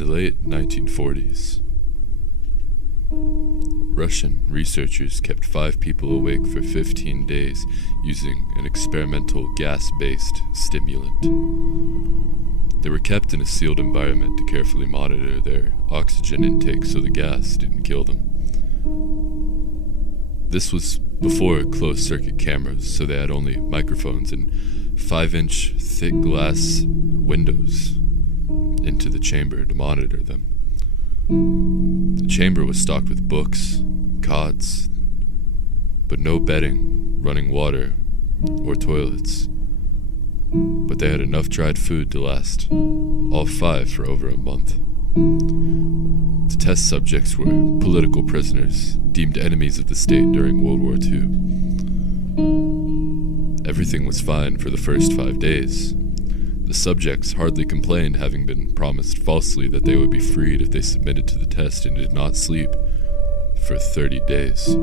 the late 1940s, Russian researchers kept 5 people awake for 15 days using an experimental gas-based stimulant. They were kept in a sealed environment to carefully monitor their oxygen intake so the gas didn't kill them. This was before closed-circuit cameras, so they had only microphones and 5-inch thick glass windows into the chamber to monitor them. The chamber was stocked with books, cots, but no bedding, running water, or toilets. But they had enough dried food to last all 5 for over a month. The test subjects were political prisoners, deemed enemies of the state during World War II. Everything was fine for the first 5 days. The subjects hardly complained, having been promised falsely that they would be freed if they submitted to the test and did not sleep for 30 days.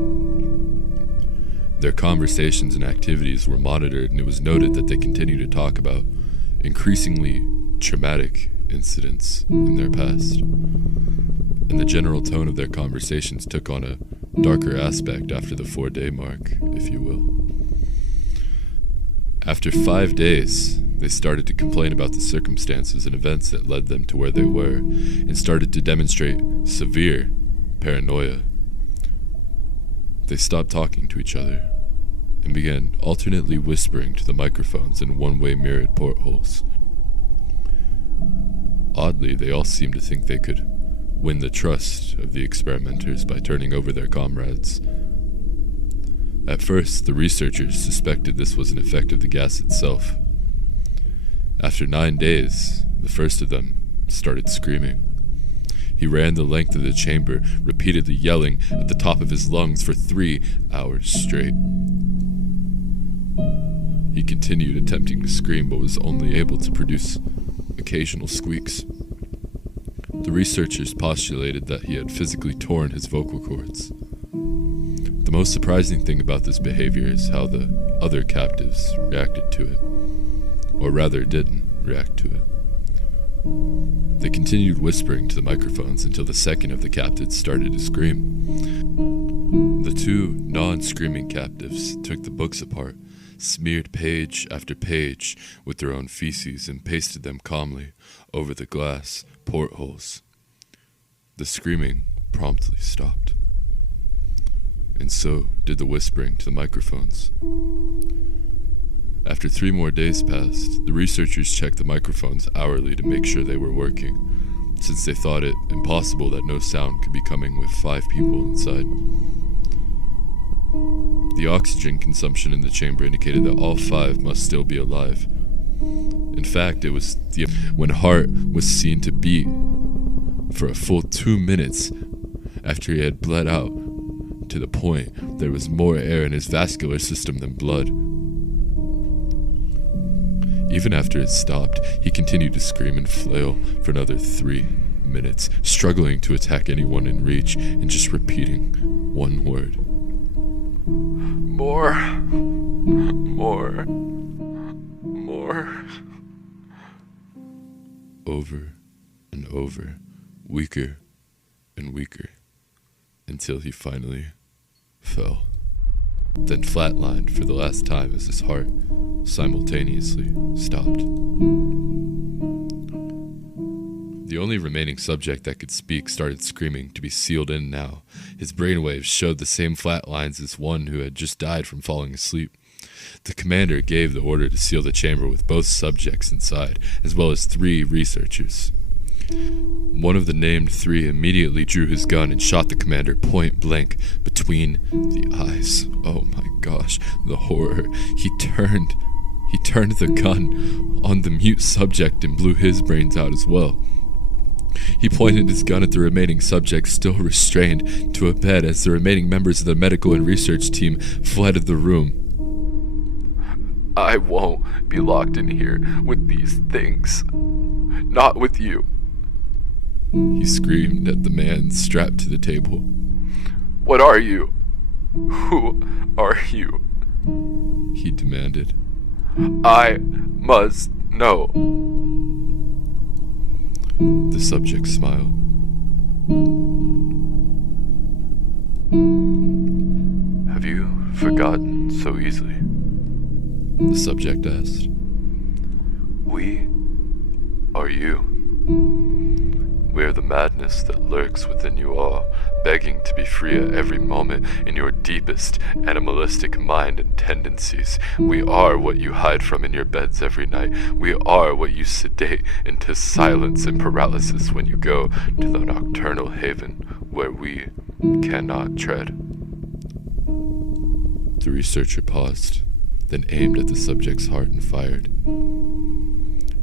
Their conversations and activities were monitored, and it was noted that they continued to talk about increasingly traumatic incidents in their past. And the general tone of their conversations took on a darker aspect after the 4-day mark, if you will. After 5 days, they started to complain about the circumstances and events that led them to where they were, and started to demonstrate severe paranoia. They stopped talking to each other, and began alternately whispering to the microphones in one-way mirrored portholes. Oddly, they all seemed to think they could win the trust of the experimenters by turning over their comrades. At first, the researchers suspected this was an effect of the gas itself. After 9 days, the first of them started screaming. He ran the length of the chamber, repeatedly yelling at the top of his lungs for 3 hours straight. He continued attempting to scream, but was only able to produce occasional squeaks. The researchers postulated that he had physically torn his vocal cords. The most surprising thing about this behavior is how the other captives reacted to it, or rather didn't react to it. They continued whispering to the microphones until the second of the captives started to scream. The 2 non-screaming captives took the books apart, smeared page after page with their own feces, and pasted them calmly over the glass portholes. The screaming promptly stopped. And so did the whispering to the microphones. After 3 more days passed, the researchers checked the microphones hourly to make sure they were working, since they thought it impossible that no sound could be coming with 5 people inside. The oxygen consumption in the chamber indicated that all 5 must still be alive. In fact, it was when heart was seen to beat for a full 2 minutes after he had bled out, to the point there was more air in his vascular system than blood. Even after it stopped, he continued to scream and flail for another 3 minutes, struggling to attack anyone in reach and just repeating one word. More. More. More. Over and over, weaker and weaker, until he finally fell, then flatlined for the last time as his heart simultaneously stopped. The only remaining subject that could speak started screaming to be sealed in now. His brainwaves showed the same flat lines as one who had just died from falling asleep. The commander gave the order to seal the chamber with both subjects inside, as well as 3 researchers. One of the named 3 immediately drew his gun and shot the commander point blank between the eyes. Oh my gosh, the horror. He turned the gun on the mute subject and blew his brains out as well. He pointed his gun at the remaining subjects, still restrained, to a bed as the remaining members of the medical and research team fled the room. I won't be locked in here with these things. Not with you. He screamed at the man strapped to the table. What are you? Who are you? He demanded. I must know. The subject smiled. Have you forgotten so easily? The subject asked. We are you. We are the madness that lurks within you all, begging to be free at every moment in your deepest animalistic mind and tendencies. We are what you hide from in your beds every night. We are what you sedate into silence and paralysis when you go to the nocturnal haven where we cannot tread. The researcher paused, then aimed at the subject's heart and fired.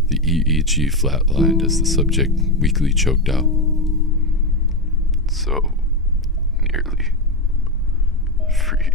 The EEG flatlined as the subject weakly choked out. So nearly free.